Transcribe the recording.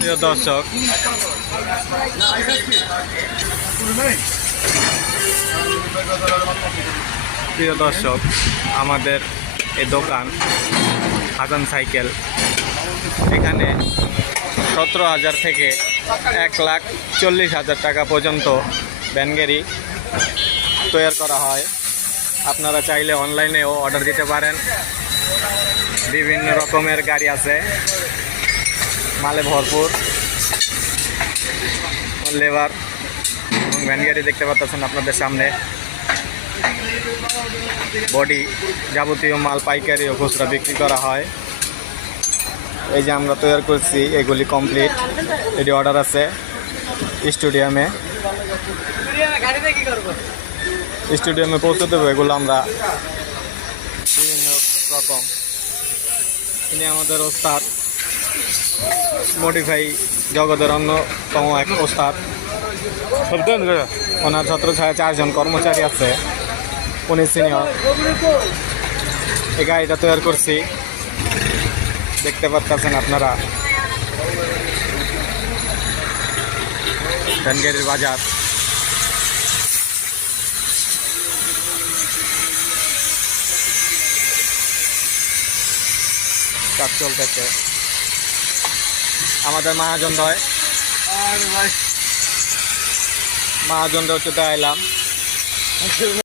প্রিয় দর্শক, আমাদের এই দোকান হাসান সাইকেল, এখানে 17,000 থেকে 1,40,000 টাকা পর্যন্ত ভ্যান গাড়ি তৈরি করা হয়। আপনারা চাইলে অনলাইনেও অর্ডার দিতে পারেন। বিভিন্ন রকমের গাড়ি আছে, মালে ভরপুর, লেবার এবং ভ্যান গাড়ি দেখতে পাচ্ছেন আপনাদের সামনে। বডি যাবতীয় মাল পাইকারি ও খুচরা বিক্রি করা হয়। এই যে আমরা তৈরি করছি, এগুলি কমপ্লিট। এটি অর্ডার আছে স্টুডিয়ামে পৌঁছে দেবো। এগুলো আমরা বিভিন্ন রকম, ইনি আমাদের ওস্তাদ, মডিফাই জগতের অন্যতম এক ওস্তাদ। ওনার ছত্রছায়া 4 জন কর্মচারী আছে, উনি সিনিয়র। এই গাড়িটা তৈরি করছি, দেখতে পাচ্ছেন আপনারা। ভ্যান গাড়ির বাজার, কাজ চলতেছে। আমাদের মহাজন হচ্ছে তাই এলাম।